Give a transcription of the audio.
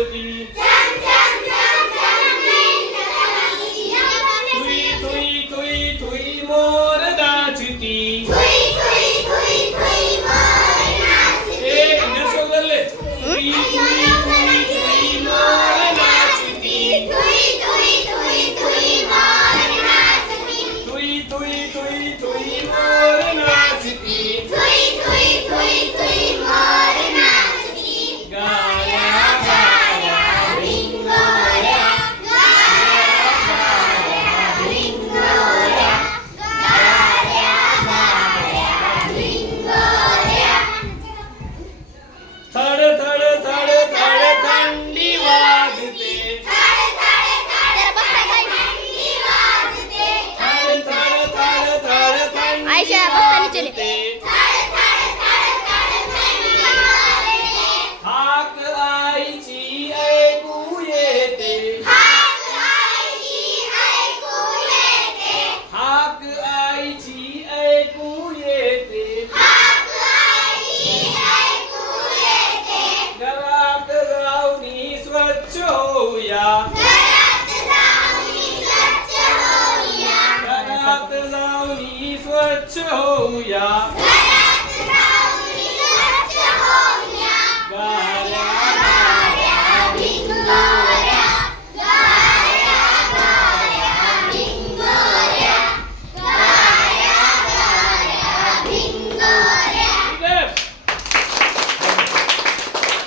वाजती Thuy Thuy Thuy Thuy मोर नाचती ए इधर से उधर ले थुई थुई थुई थुई मोर नाचती थुई थुई थुई थुई मोर नाचती गाया गाया भिंगोऱ्या थड थड थड थड थंडी वाजते थड थड थड थड थंडी आयशा, बस्तानी चले. वाजते हाक आईची ऐकू येते हाक आईची ऐकू येते घरात जाऊनी स्वच्छ होऊया घरात जाऊनी स्वच्छ होऊया